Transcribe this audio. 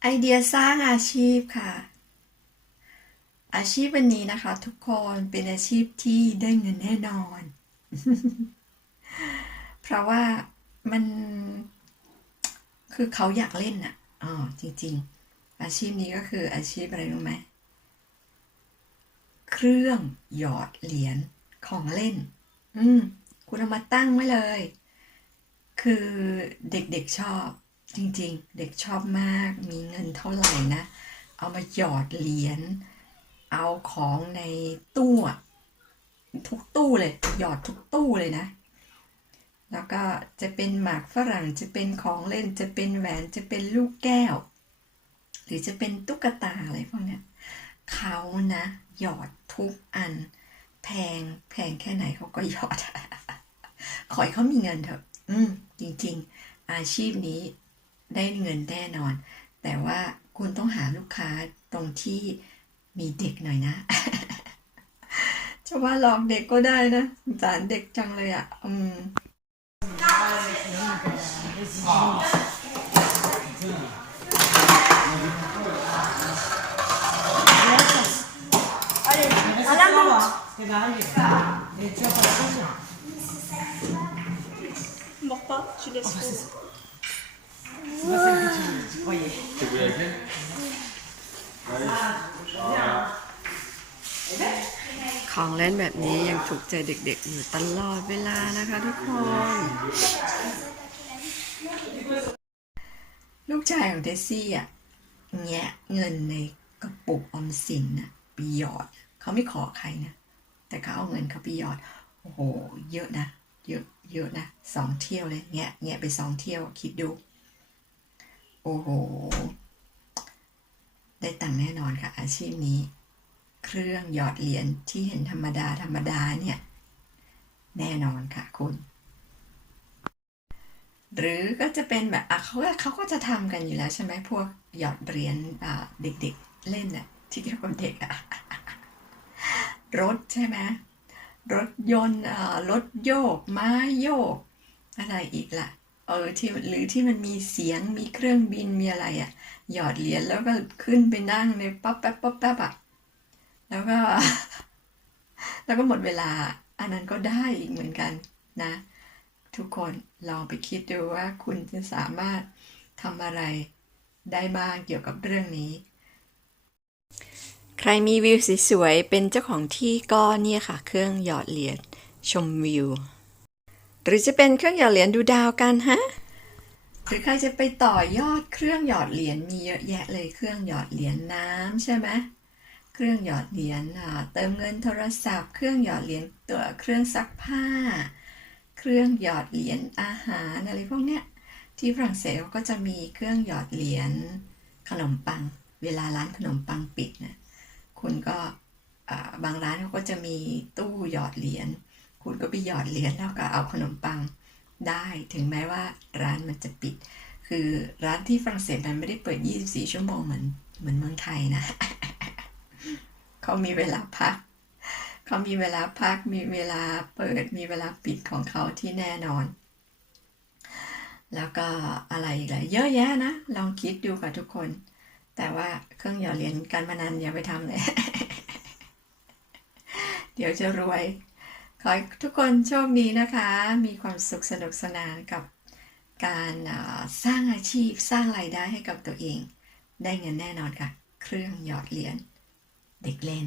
ไอเดียสร้างอาชีพค่ะ อาชีพวันนี้นะคะ ทุกคนเป็นอาชีพที่ได้เงินแน่นอน เพราะว่ามันคือเขาอยากเล่นอะอ๋อจริง ๆ อาชีพนี้ก็คืออาชีพอะไรรู้ไหมเครื่องหยอดเหรียญของเล่น อืม คุณเอามาตั้งไว้เลย คือเด็กๆชอบ จริงๆ เด็กชอบมาก มีเงินเท่าไหร่นะ เอามาหยอดเหรียญ เอาของในตู้ทุกตู้เลย หยอดทุกตู้เลยนะ แล้วก็จะเป็นหมากฝรั่ง จะเป็นของเล่น จะเป็นแหวน จะเป็นลูกแก้ว หรือจะเป็นตุ๊กตาอะไรพวกเนี้ยเขานะ หยอดทุกอัน แพง แพงแค่ไหนเขาก็หยอด ขอให้เขามีเงินเถอะ อืม จริง ๆ อาชีพนี้ ได้เงินแน่นอน แต่ว่าคุณต้องหาลูกค้าตรงที่มีเด็กหน่อยนะจะว่าหลอกเด็กก็ได้นะสงสารเด็กจังเลยอะ อืม Allez, à la montre. Et tu vas pas la sortir. ของเล่นแบบนี้ยังถูกใจเด็กๆอยู่ตลอดเวลานะคะทุกคน ลูกชายของเดซี่อะแงะเงินในกระปุกออมสินน่ะไปหยอด เขาไม่ขอใครนะ แต่เขาเอาเงินเขาไปหยอด โอ้โห เยอะนะ เยอะเยอะนะสองเที่ยวเลยแงะแงะไปสองเที่ยวคิดดู โอ้โห ได้ตังค์แน่นอนค่ะ อาชีพนี้ เครื่องหยอดเหรียญที่เห็นธรรมดาธรรมดาเนี่ย แน่นอนค่ะคุณ หรือก็จะเป็นแบบอะเขาเขาก็จะทำกันอยู่แล้วใช่ไหมพวกหยอดเหรียญอ่าเด็กๆเล่นน่ะที่เกี่ยวกับเด็กอะรถใช่ไหมรถยนต์อ่ารถโยกม้าโยก อะไรอีกล่ะเออที่หรือที่มันมีเสียงมีเครื่องบินมีอะไรอะ หยอดเหรียญแล้วก็ขึ้นไปนั่งในป๊อปแป๊บป๊อปแป๊บอะ แล้วก็ แล้วก็หมดเวลา อันนั้นก็ได้อีกเหมือนกันนะ ทุกคนลองไปคิดดูว่าคุณจะสามารถทำอะไรได้บ้างเกี่ยวกับเรื่องนี้ ใครมีวิวสวยๆเป็นเจ้าของที่ก็เนี่ยค่ะ เครื่องหยอดเหรียญชมวิว หรือจะเป็นเครื่องหยอดเหรียญดูดาวกันฮะหรือใครจะไปต่อยอดเครื่องหยอดเหรียญมีเยอะแยะเลยเครื่องหยอดเหรียญน้ำใช่ไหม เครื่องหยอดเหรียญเติมเงินโทรศัพท์ เครื่องหยอดเหรียญตัวเครื่องซักผ้า เครื่องหยอดเหรียญอาหารอะไรพวกเนี้ยที่ฝรั่งเศสเขาก็จะมีเครื่องหยอดเหรียญขนมปัง เวลาร้านขนมปังปิดนะคุณก็บางร้านเขาก็จะมีตู้หยอดเหรียญคุณก็ไปหยอดเหรียญแล้วก็เอาขนมปังได้ถึงแม้ว่าร้านมันจะปิด คือร้านที่ฝรั่งเศสมันไม่ได้เปิด 24 ชั่วโมงเหมือนเหมือนเมืองไทยนะ เขามีเวลาพัก เขามีเวลาพัก มีเวลาเปิด มีเวลาปิดของเขาที่แน่นอน แล้วก็อะไรอีกหลายเยอะแยะนะ ลองคิดดูค่ะทุกคน แต่ว่าเครื่องหยอดเหรียญการพนันอย่าไปทำเลย เดี๋ยวจะรวย ขอให้ทุกคนโชคดีนะคะ มีความสุขสนุกสนานกับการสร้างอาชีพสร้างรายได้ให้กับตัวเอง ได้เงินแน่นอนค่ะ เครื่องหยอดเหรียญ เด็กเล่น